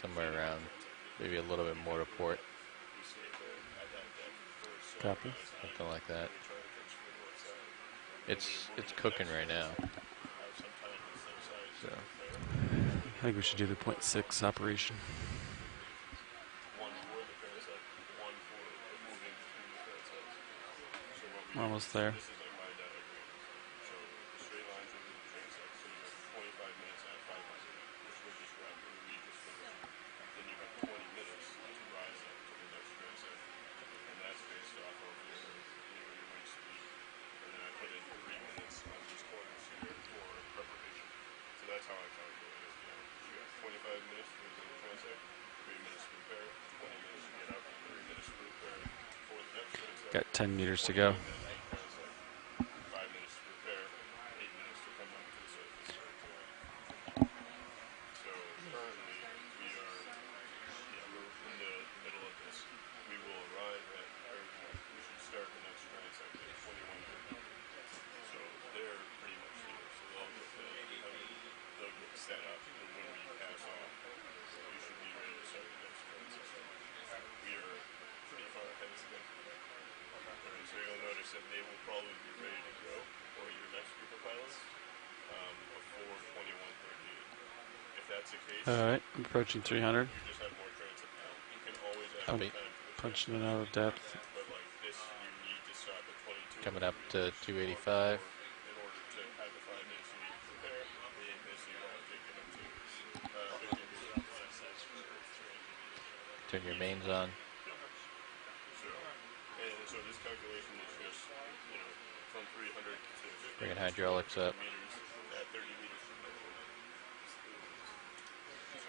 somewhere around maybe a little bit more to port. Copy. Something like that. It's cooking right now. So I think we should do the 0.6 operation. We're almost there. Got 10 meters to go. Alright, I'm approaching 300. Punching it out of depth. coming up to 285. Turn your mains on. Bringing hydraulics up.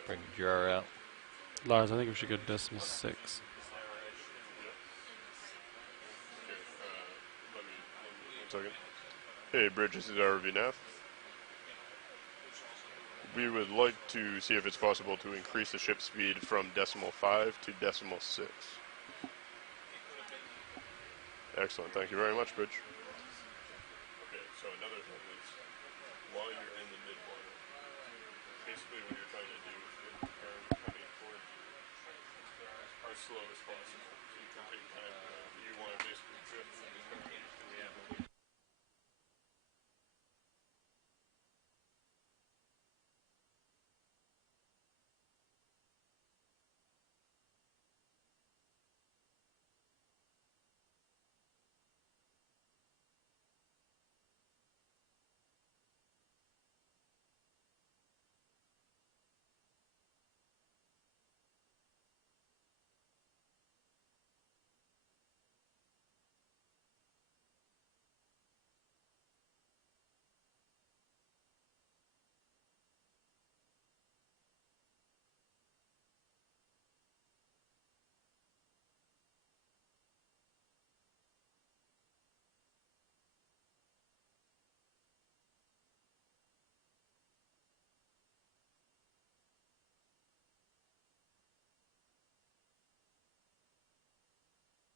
Bring the jar out. Lars, I think we should go to 0.6. Hey, Bridge, this is ROV Nav. We would like to see if it's possible to increase the ship speed from 0.5 to 0.6. Excellent, thank you very much, Bridge. Okay, so another thing is, while you're in the Midwater, basically what you're trying to do is get the current coming towards you as slow as possible. So you can take time, you want to basically drift with the current.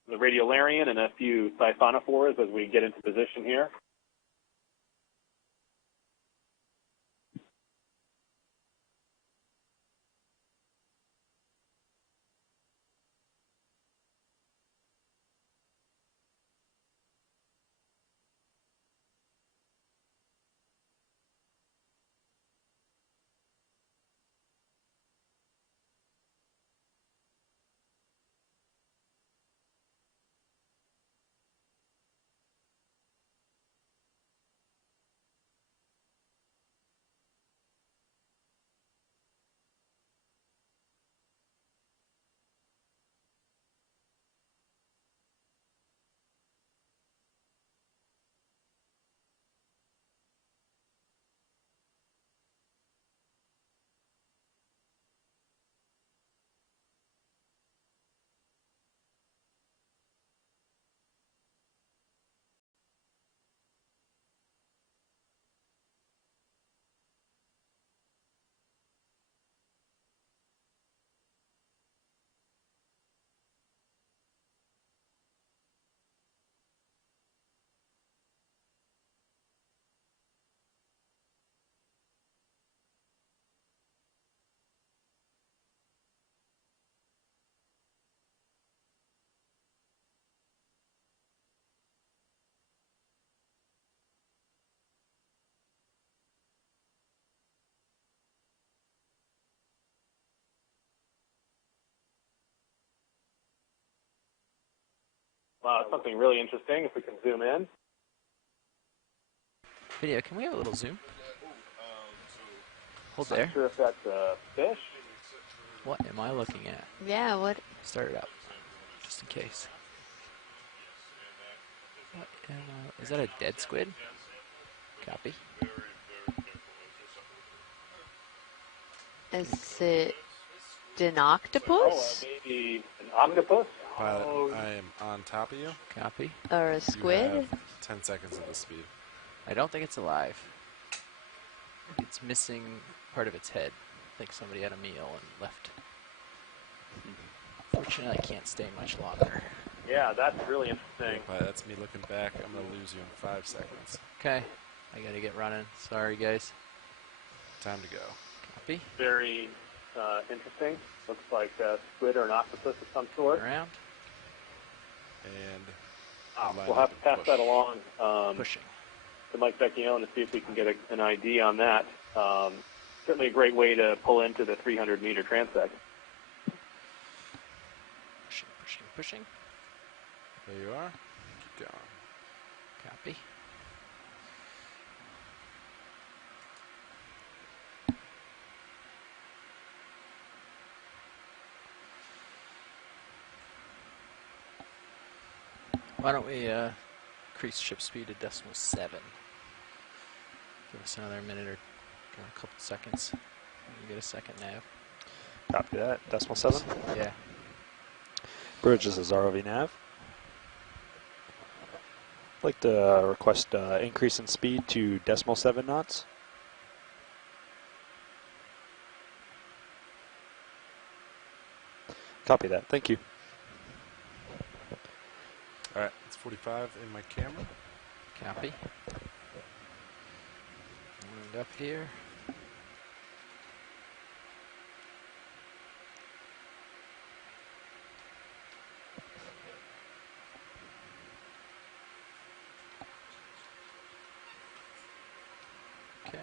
The radiolarian and a few siphonophores as we get into position here. something really interesting. If we can zoom in. Video, can we have a little zoom? Hold Not there. sure if that's a fish. What am I looking at? Yeah, what? Start it up, just in case. What is that a dead squid? Copy. Is it an Oh, octopus? maybe an octopus? Pilot, Oh, I am on top of you. Copy. Or a You squid? have 10 seconds of the speed. I don't think it's alive. It's missing part of its head. I think somebody had a meal and left. Fortunately, I can't stay much longer. yeah, that's really interesting. Pilot, that's me looking back. I'm going to lose you in 5 seconds. Okay, I gotta get running. Sorry, guys. Time to go. Copy. Very interesting. Looks like a squid or an octopus of some sort. Around. And We'll have to pass that along Pushing. to Mike Vecchione to see if we can get an ID on that. Certainly a great way to pull into the 300-meter transect. Pushing, pushing, pushing. there you are. Keep going. Copy. Why don't we increase ship speed to .7? Give us another minute or a couple seconds. You get a second nav. Copy that. Decimal 7. Yeah. Bridge, this is ROV nav. I'd like to request increase in speed to .7 knots. Copy that. Thank you. All right, it's 45 in my camera. Copy. Wind up here. Okay.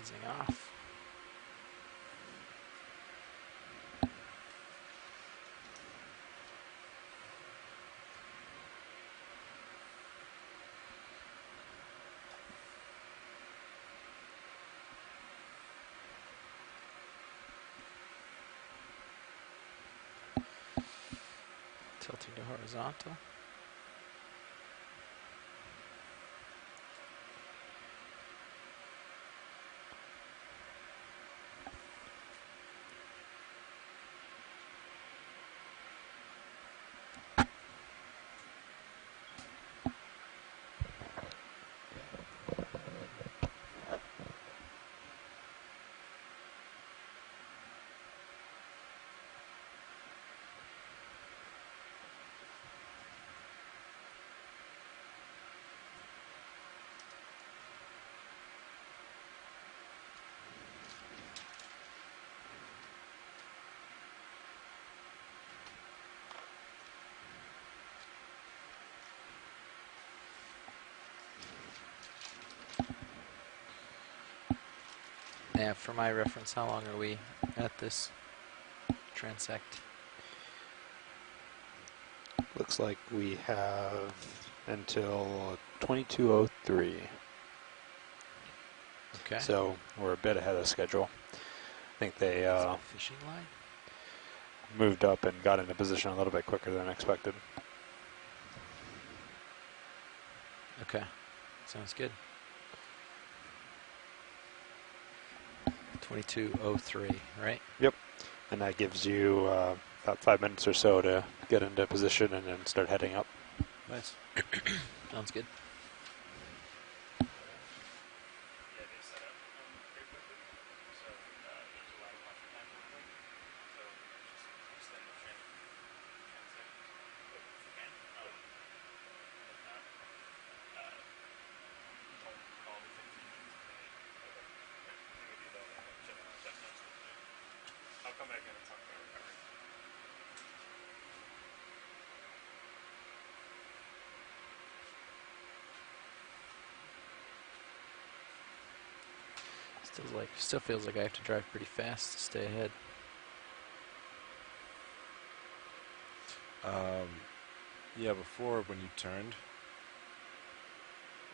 Easing off. Tilting to horizontal. Yeah, for my reference, how long are we at this transect? Looks like we have until 22:03. Okay. So we're a bit ahead of schedule. I think they Is that a fishing line? moved up and got into position a little bit quicker than expected. Okay. Sounds good. 22:03, right? Yep. And that gives you about 5 minutes or so to get into position and then start heading up. Nice. Sounds good. Still feels like I have to drive pretty fast to stay ahead. Yeah, before when you turned,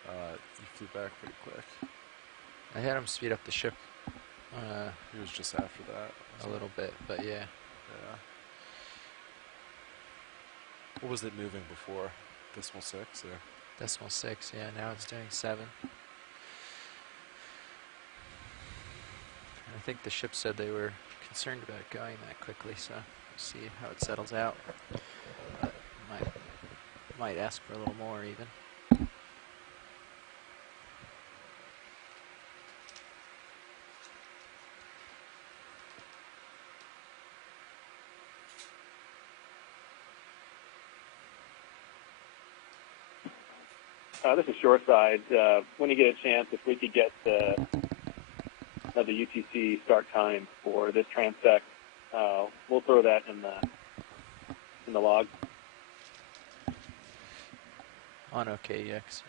you flew back pretty quick. I had him speed up the ship He was just after that. a little bit, but yeah. Yeah. What was it moving before? Decimal 6 or? Decimal 6, yeah, now it's doing 7. I think the ship said they were concerned about going that quickly, so we'll see how it settles out. But might ask for a little more even. This is Shoreside. When you get a chance, if we could get the UTC start time for this transect, we'll throw that in the log. On OKEX.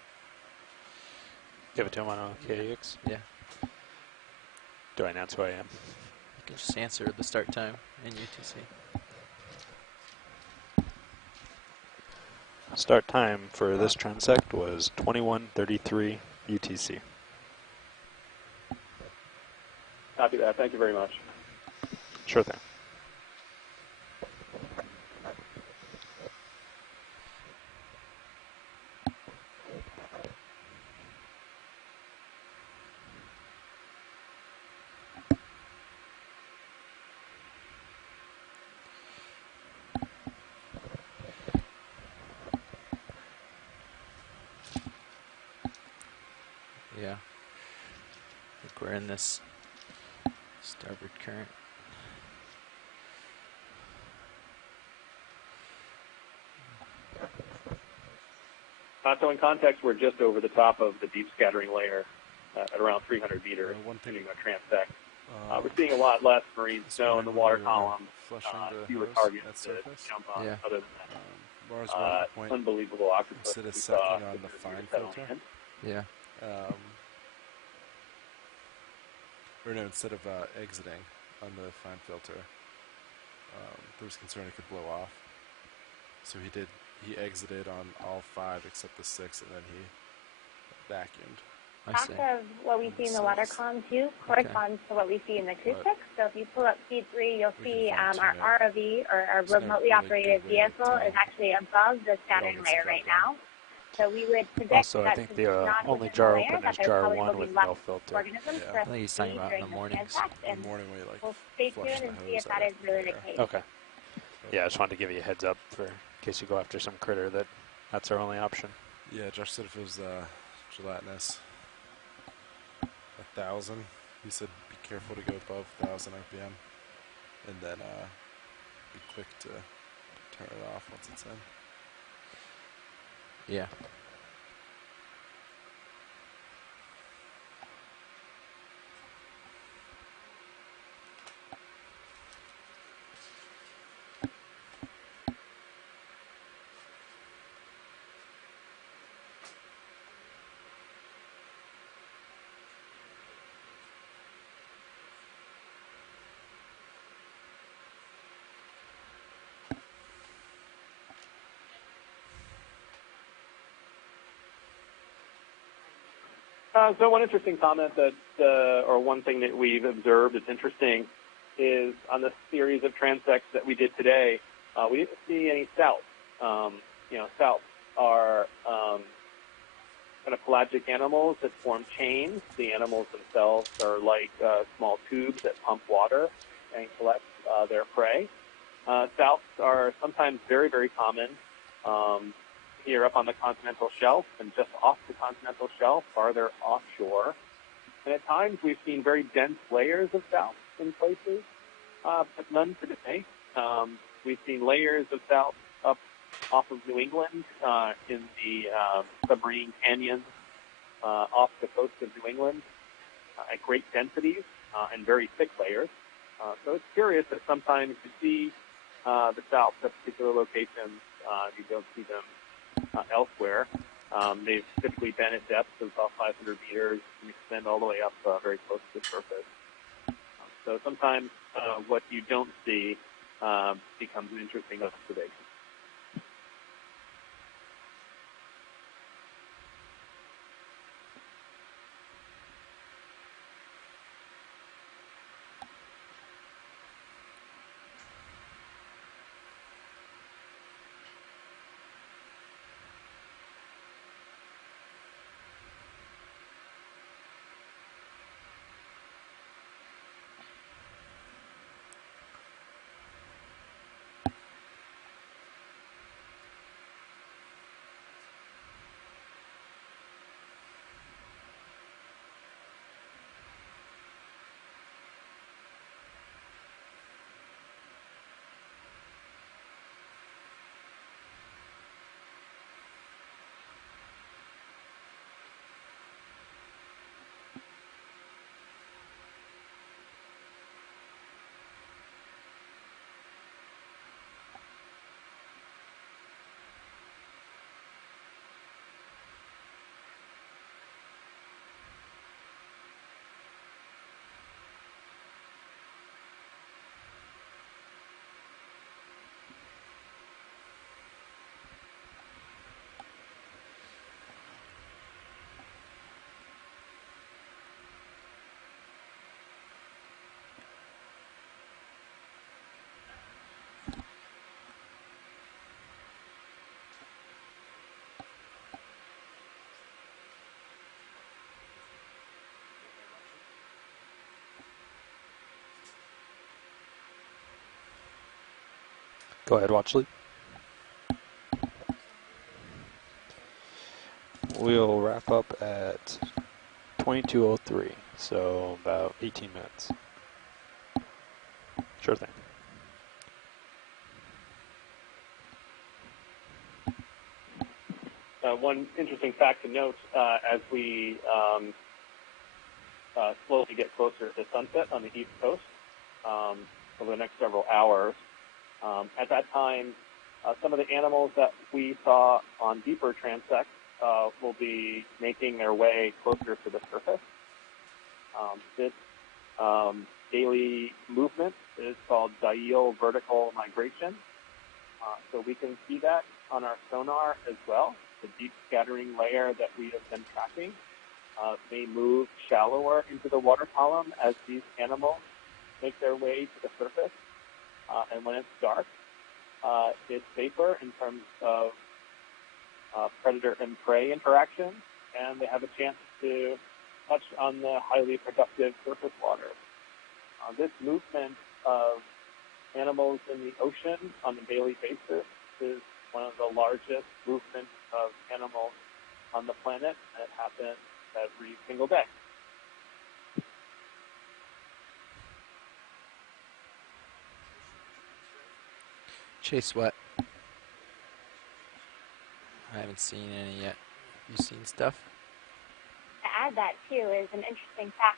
Give it to him on OKX. Yeah. Do I announce who I am? You can just answer the start time in UTC. Start time for this transect was 21:33 UTC. Copy that. Thank you very much. Sure thing. Yeah. I think we're in this starboard current. So in context, we're just over the top of the deep scattering layer at around 300 meters, one thing- shooting a transect. We're seeing a lot less marine snow in the water column, flushing the fewer hose targets at to surface. jump on. Yeah. Other than Mars that, 1 point, unbelievable octopus instead of we saw sucking on the as fine we were settling filter. in. Yeah. Or no, instead of exiting on the fine filter, there was concern it could blow off. So he exited on all 5 except the 6, and then he vacuumed. I Half see. of what we see in the water column too corresponds to what we see in the cruise But deck. So if you pull up feed 3, you'll we see can our fine-tune it. ROV or our There's no remotely really operated good way to vehicle tell. is actually above the all scattering gets layer plugged right in. now. So we would predict Also, I that think since the it's not only within jar the layer, open that is there jar probably 1 will be with less no filter. organisms Yeah. for I us think to he's see talking about in during the the mornings. transect. In And the morning we like we'll stay flush tuned the and see hose if out that is of really the air. case. Okay. Yeah, I just wanted to give you a heads up for in case you go after some critter that's our only option. Yeah, Josh said if it was gelatinous, 1,000. He said be careful to go above 1,000 RPM, and then be quick to turn it off once it's in. Yeah. So one interesting comment or one thing that we've observed that's interesting is on the series of transects that we did today, we didn't see any salps. Salps are kind of pelagic animals that form chains. The animals themselves are like small tubes that pump water and collect their prey. Salps are sometimes very, very common here up on the continental shelf and just off the continental shelf, farther offshore. And at times we've seen very dense layers of salps in places, but none today. We've seen layers of salps up off of New England in the submarine canyons off the coast of New England at great densities and very thick layers. So it's curious that sometimes you see the salps at particular locations, you don't see them elsewhere. They've typically been at depths of about 500 meters and extend all the way up very close to the surface. So sometimes what you don't see becomes an interesting observation. Go ahead, watch sleep. We'll wrap up at 22:03, so about 18 minutes. Sure thing. One interesting fact to note as we slowly get closer to sunset on the East Coast over the next several hours, at that time, some of the animals that we saw on deeper transects will be making their way closer to the surface. This daily movement is called diel vertical migration. So we can see that on our sonar as well. The deep scattering layer that we have been tracking may move shallower into the water column as these animals make their way to the surface. And when it's dark, it's safer in terms of predator and prey interaction, and they have a chance to touch on the highly productive surface water. This movement of animals in the ocean on a daily basis is one of the largest movements of animals on the planet, and it happens every single day. Chase what? I haven't seen any yet. You seen stuff? To add that, too, is an interesting fact.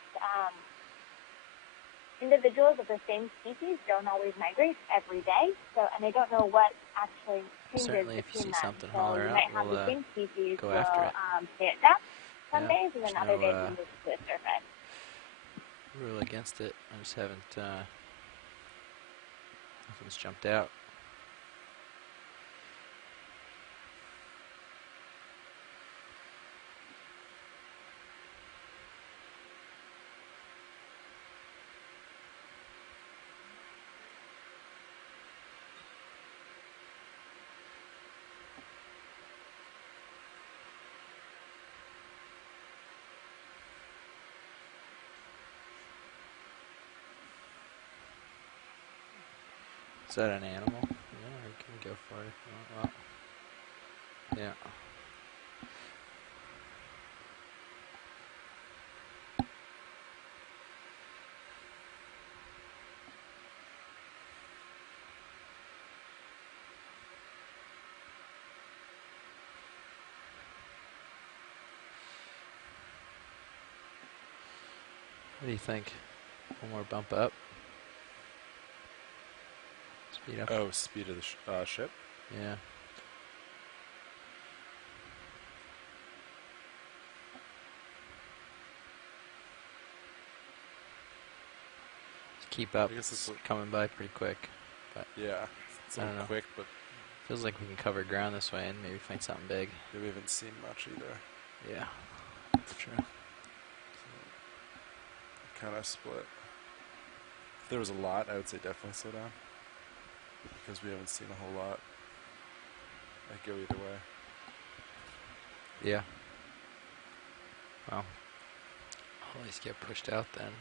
Individuals of the same species don't always migrate every day, so and they don't know what actually changes Certainly, if you between see them. something, So holler you out. might have We'll the same species go will after it. stay at depth some Yeah, days, and then there's other no, days will move to the surface. rule against it. I just haven't. Nothing's jumped out. Is that an animal? Yeah, you can go for it if you want. Well, yeah. What do you think? One more bump up? Speed up? Oh, speed of the ship? Yeah. Keep up. I guess it's coming by pretty quick. But yeah, it's a I don't little know. quick, but Feels like we can cover ground this way and maybe find something big. we haven't seen much either. Yeah, that's true. Kind of split. If there was a lot, I would say definitely slow down. Because we haven't seen a whole lot. I'd go either way. Yeah. Well, I'll at least get pushed out then.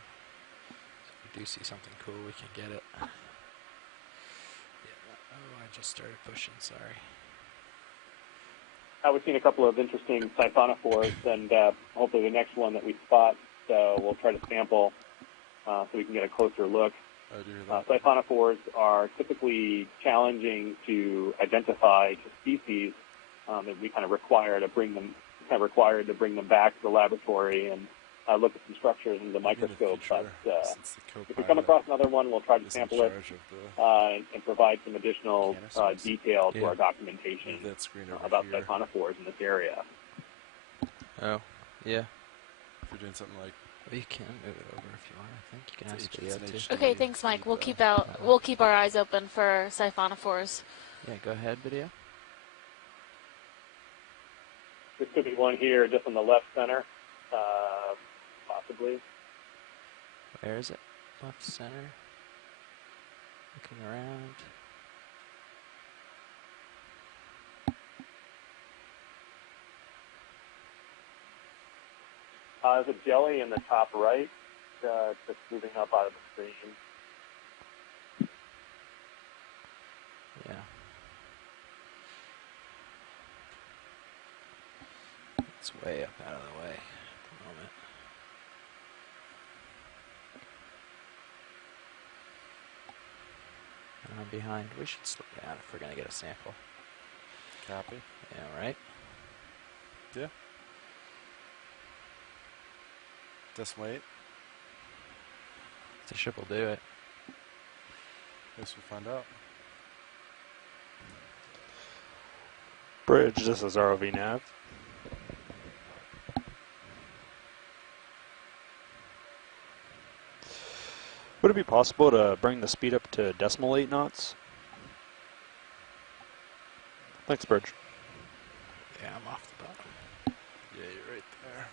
If we do see something cool, we can get it. Yeah. Oh, I just started pushing. Sorry. We've seen a couple of interesting siphonophores, and hopefully the next one that we spot, we'll try to sample so we can get a closer look. I do that. Siphonophores are typically challenging to identify to species, and we kind of required to bring them back to the laboratory and look at some structures under the microscope. But if we come across another one, we'll try to sample it and provide some additional detail to our documentation about siphonophores in this area. Oh, yeah. If we're doing something like Well, you can move it over if you want. I think you can ask It's video an too. HD. Okay, thanks, Mike. We'll keep our eyes open for siphonophores. Yeah, go ahead, video. This could be one here just on the left center, possibly. Where is it? Left center. Looking around. There's a jelly in the top right, just moving up out of the screen. Yeah. It's way up out of the way at the moment. And I'm behind. We should slow down if we're going to get a sample. Copy. Yeah, right? Yeah. Decimal 8. The ship will do it. Guess we'll find out. Bridge, this is ROV nav. Would it be possible to bring the speed up to decimal 8 knots? Thanks, Bridge. Yeah, I'm off the bottom. Yeah, you're right there.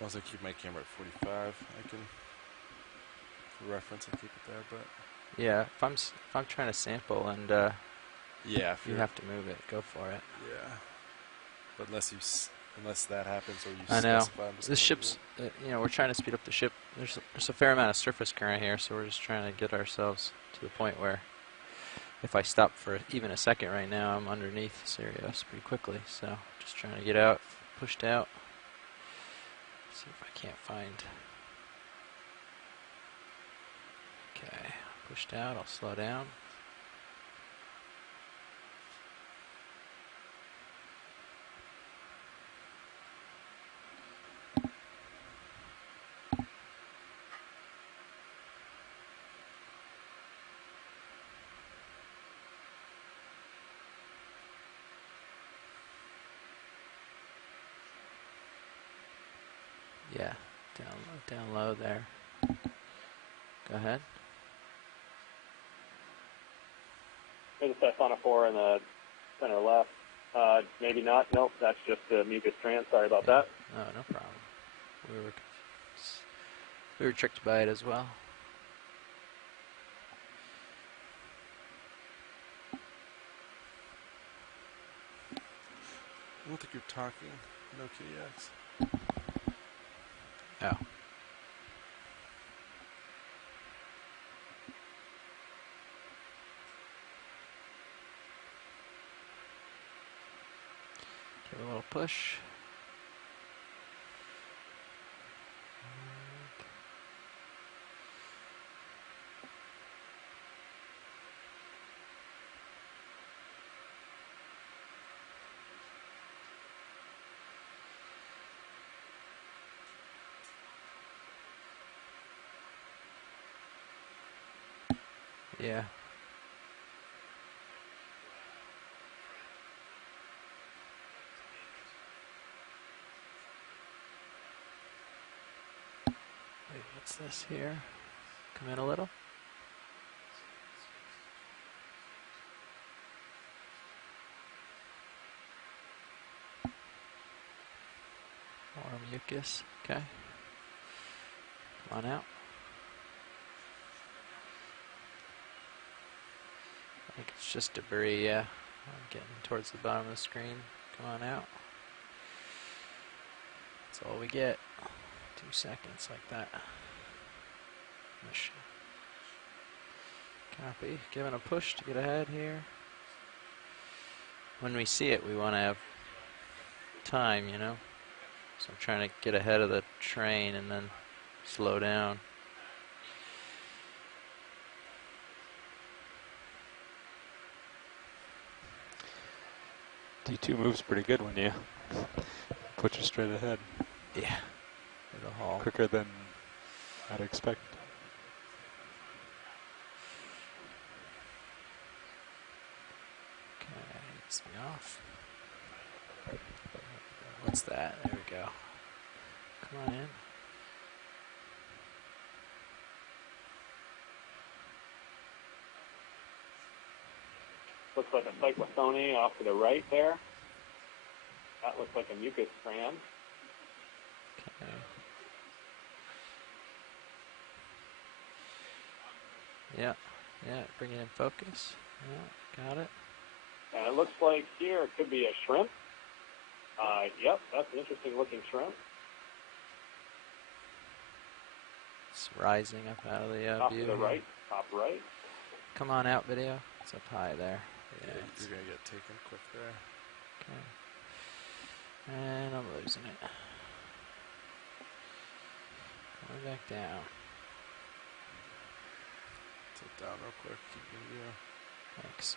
Once I keep my camera at 45, I can, for reference, I keep it there. But Yeah, if I'm trying to sample and yeah, if you you're, have to move it, go for it. yeah. But unless that happens or you I know. specify them The ship's, we're trying to speed up the ship. There's a fair amount of surface current here, so we're just trying to get ourselves to the point where if I stop for even a second right now, I'm underneath Sirius pretty quickly. So just trying to get out, pushed out. See if I can't find. Okay, pushed out. I'll slow down. Yeah, down low there. Go ahead. There's a Siphonophore in the center left. Maybe not. Nope, that's just the mucus trans. Sorry about that. No, no problem. We were tricked by it as well. I don't think you're talking. No KDX. Oh. Give it a little push. Yeah. Wait, what's this here? Come in a little. More mucus. Okay. Come on out. I think it's just debris, yeah. I'm getting towards the bottom of the screen. Come on out. That's all we get. 2 seconds like that. Push. Copy. Giving a push to get ahead here. When we see it, we want to have time, you know? So I'm trying to get ahead of the train and then slow down. D2 moves pretty good when you put you straight ahead. Yeah. The haul. Quicker than I'd expect. Okay, it's me off. What's that? There we go. Come on in. Looks like a cyclothony off to the right there. That looks like a mucus strand. Okay. Yeah, bring it in focus. Yeah, got it. And it looks like here it could be a shrimp. Yep, that's an interesting looking shrimp. It's rising up out of the Top view to the here. right, top right. Come on out, video. It's up high there. Yeah, Yeah, it's- you're gonna get taken quick there. okay. And I'm losing it. Going back down. Tilt down real quick. Keep in view. Thanks.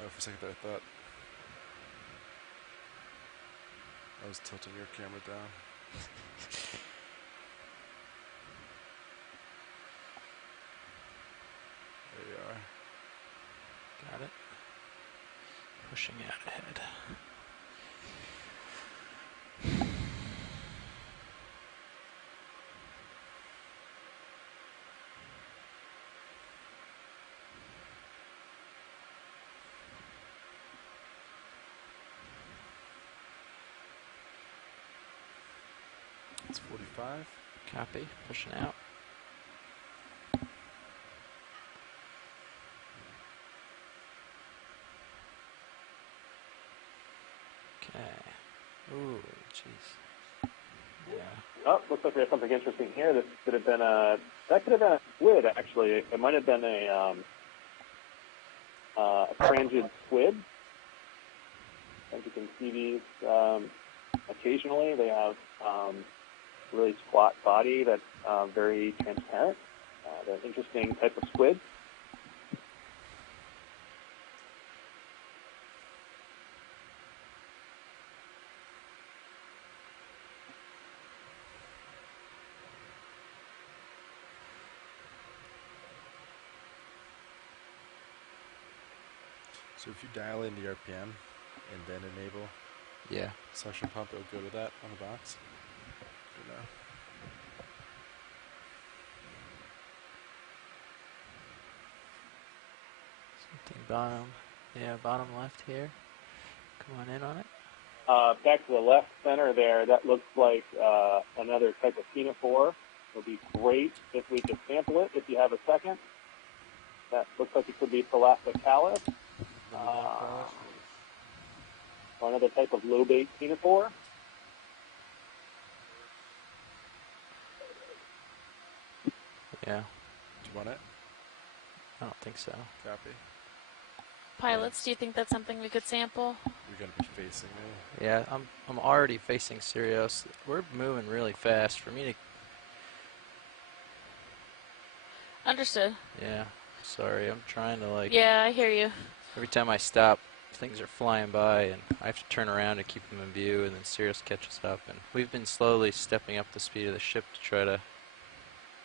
Oh, for a second there, I thought I was tilting your camera down. There you are. Got it. Pushing out ahead. It's 45. Copy. Pushing out. Okay. Ooh, jeez. Yeah. Oh, looks like we have something interesting here. This could have been that could have been a squid, actually. It might have been a frangid squid. I think you can see these occasionally. They have really squat body that's very transparent. They're an interesting type of squid. So if you dial in the RPM and then enable Yeah. suction pump, it'll go to that on the box. You know. Something bottom. Yeah, bottom left here. Come on in on it. Back to the left center there, that looks like another type of peanut four. It would be great if we could sample it if you have a second. That looks like it could be Thalassocalis. Or another type of low bait peanut four. Yeah. Do you want it? I don't think so. Copy. Pilots, do you think that's something we could sample? You're gonna be facing me. Yeah, I'm already facing Sirius. We're moving really fast for me to. Understood. Yeah. Sorry, I'm trying to like. Yeah, I hear you. Every time I stop, things are flying by, and I have to turn around to keep them in view, and then Sirius catches up. And we've been slowly stepping up the speed of the ship to try to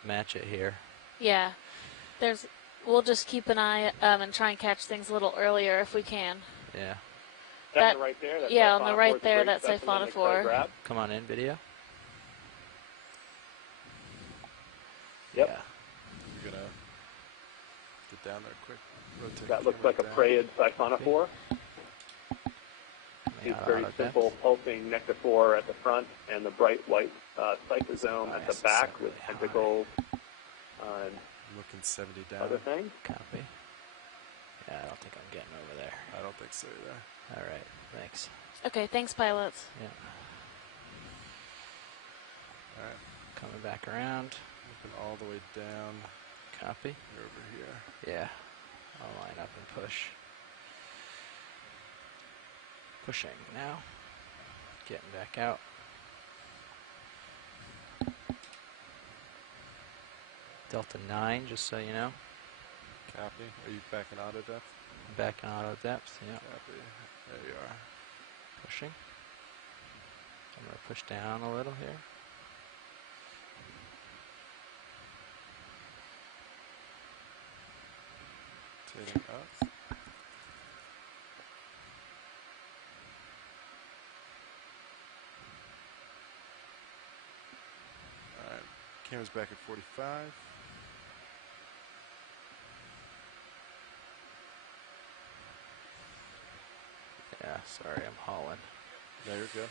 match it here. Yeah. We'll just keep an eye and try and catch things a little earlier if we can. Yeah. That on the right there? That's yeah, on the right is a there, great that's specimen to try to Siphonophore. grab. Come on in, video. Yep. Yeah. You're gonna get down there quick. Rotate That the looks camera like a down. prayed Siphonophore. Coming These out very auto simple depth. pulsing nectophore at the front and the bright white cyclosome at the bias is back set with really high. tentacles and I'm looking 70 down. other things. Copy. Yeah, I don't think I'm getting over there. I don't think so either. All right. Thanks. Okay, thanks, pilots. Yeah. Alright. Coming back around. Looking all the way down. Copy. You're over here. Yeah. I'll line up and push. Pushing now. Getting back out. Delta 9, just so you know. Copy. Are you back in auto depth? Back in auto depth. Yeah. Copy. There you are. Pushing. I'm going to push down a little here. Rotating up. Alright. Camera's back at 45. Yeah, sorry, I'm hauling. No, you're good.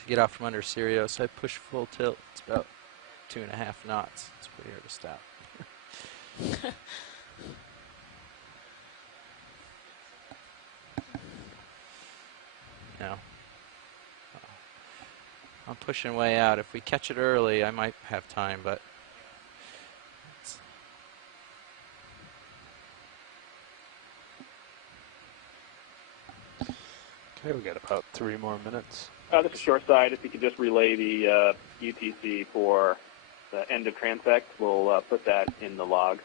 To get out from under Sirius, I push full tilt. It's about 2.5 knots. It's pretty hard to stop. No. I'm pushing way out. If we catch it early, I might have time, but Okay, we got about 3 more minutes. This is Shoreside. If you could just relay the UTC for the end of transect, we'll put that in the log.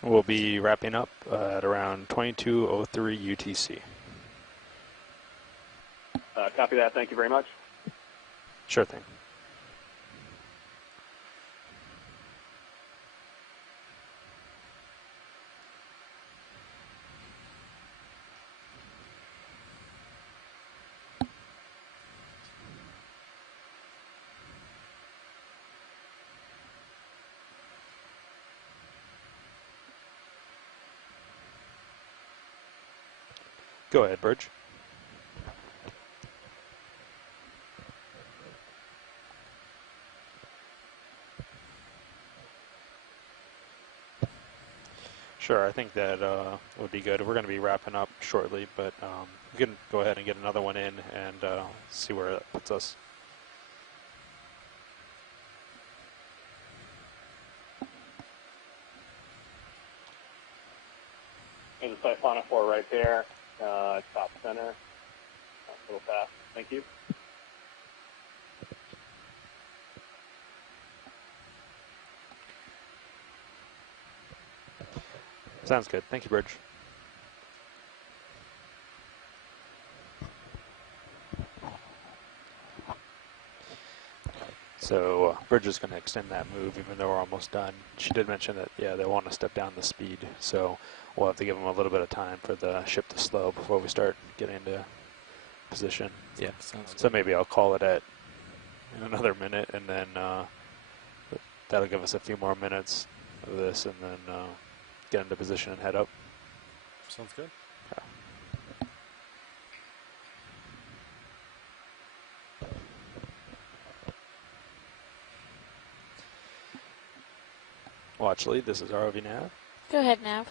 We'll be wrapping up at around 22:03 UTC. Copy that. Thank you very much. Sure thing. Go ahead, Bridge. Sure, I think that would be good. We're going to be wrapping up shortly, but we can go ahead and get another one in and see where it puts us. There's a siphonophore right there, top center. A little fast. Thank you. Sounds good. Thank you, Bridge. So Bridge is going to extend that move even though we're almost done. She did mention that, yeah, they want to step down the speed, so we'll have to give them a little bit of time for the ship to slow before we start getting into position. yeah, sounds So maybe I'll call it at in another minute, and then that'll give us a few more minutes of this, and then get into position and head up. Sounds good. Watch lead, this is ROV Nav. Go ahead, Nav.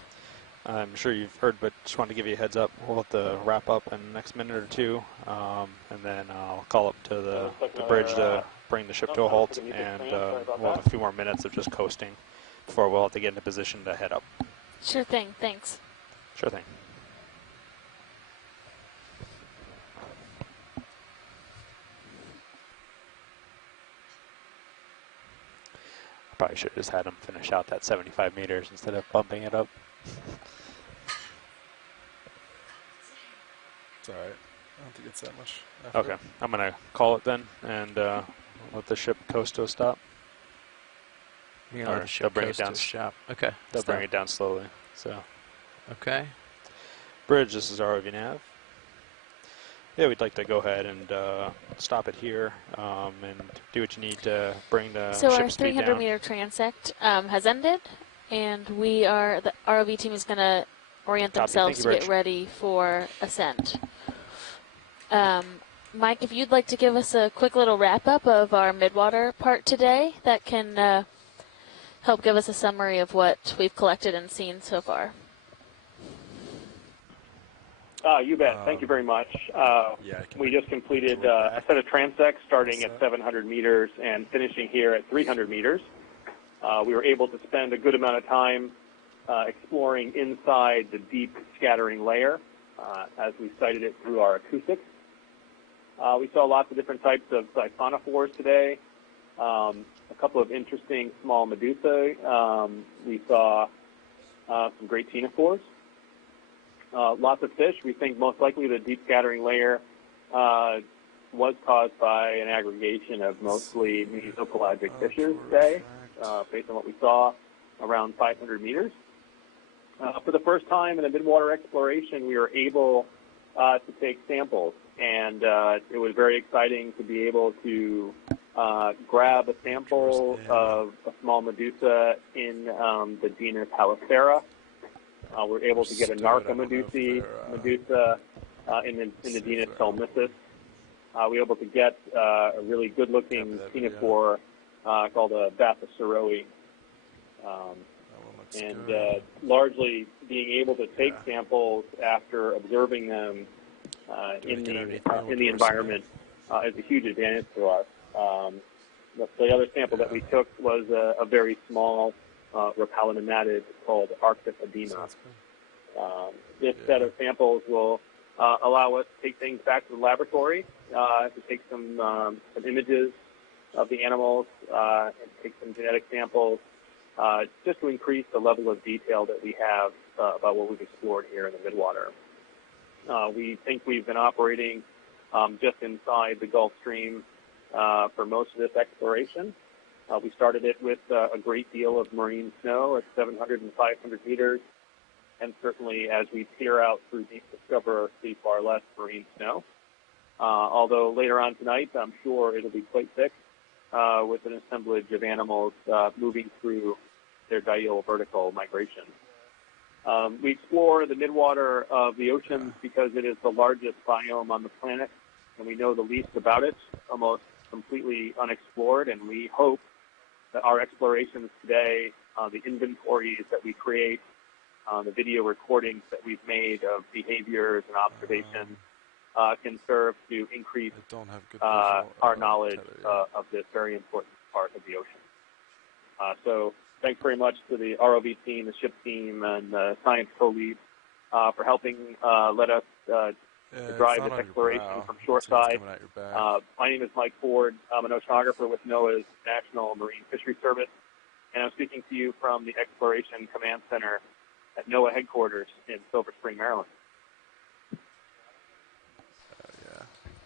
I'm sure you've heard, but just wanted to give you a heads up. We'll have to wrap up in the next minute or two, and then I'll call up to the bridge to bring the ship to a halt, and we'll have a few more minutes of just coasting before we'll have to get into position to head up. Sure thing. Thanks. Sure thing. Probably should have just had him finish out that 75 meters instead of bumping it up. It's all right. I don't think it's that much effort. Okay, I'm going to call it then and let the ship coast to a stop. You're gonna let the they'll ship bring it coast to down. a shop. Okay. They'll stop. bring it down slowly. So, Okay. Bridge, this is ROV Nav. Yeah, we'd like to go ahead and stop it here and do what you need to bring the So our ship speed 300 down. meter transect has ended, and the ROV team is going to orient Copy. themselves Thank to you, get Rich. ready for ascent. Mike, if you'd like to give us a quick little wrap up of our Midwater part today, that can help give us a summary of what we've collected and seen so far. You bet. Thank you very much. We just completed a set of transects starting at 700 meters and finishing here at 300 meters. We were able to spend a good amount of time exploring inside the deep scattering layer as we sighted it through our acoustics. We saw lots of different types of siphonophores today, a couple of interesting small medusae. We saw some great ctenophores. Lots of fish. We think most likely the deep scattering layer was caused by an aggregation of mostly mesopelagic fishes today, based on what we saw around 500 meters. For the first time in a midwater exploration, we were able to take samples, and it was very exciting to be able to grab a sample of a small medusa in the genus Halocera. We're able to get a narcomedusa in the genus Solmissus. We were able to get a really good-looking ctenophore called a Bathyceroe. And largely being able to take samples after observing them in the environment is a huge advantage to us. The other sample that we took was a very small repellent ematted called Arctic edema. This set of samples will allow us to take things back to the laboratory, to take some images of the animals, and take some genetic samples, just to increase the level of detail that we have about what we've explored here in the Midwater. We think we've been operating just inside the Gulf Stream for most of this exploration. We started it with a great deal of marine snow at 700 and 500 meters, and certainly as we peer out through Deep Discoverer, see far less marine snow. Although later on tonight, I'm sure it'll be quite thick with an assemblage of animals moving through their diel vertical migration. We explore the midwater of the oceans because it is the largest biome on the planet, and we know the least about it, almost completely unexplored, and we hope that our explorations today, the inventories that we create, the video recordings that we've made of behaviors and observations can serve to increase our knowledge of this very important part of the ocean. So thanks very much to the ROV team, the ship team, and the science co-lead for helping let us drive this exploration from shoreside. My name is Mike Ford. I'm an oceanographer with NOAA's National Marine Fisheries Service, and I'm speaking to you from the Exploration Command Center at NOAA headquarters in Silver Spring, Maryland.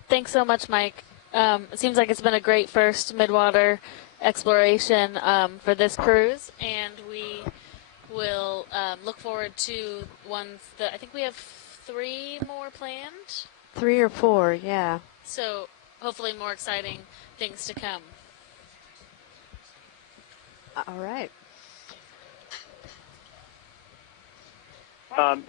Thanks so much, Mike. It seems like it's been a great first midwater exploration for this cruise, and we will look forward to ones that I think we have 3 more planned. 3 or 4, yeah. So hopefully more exciting things to come. All right. And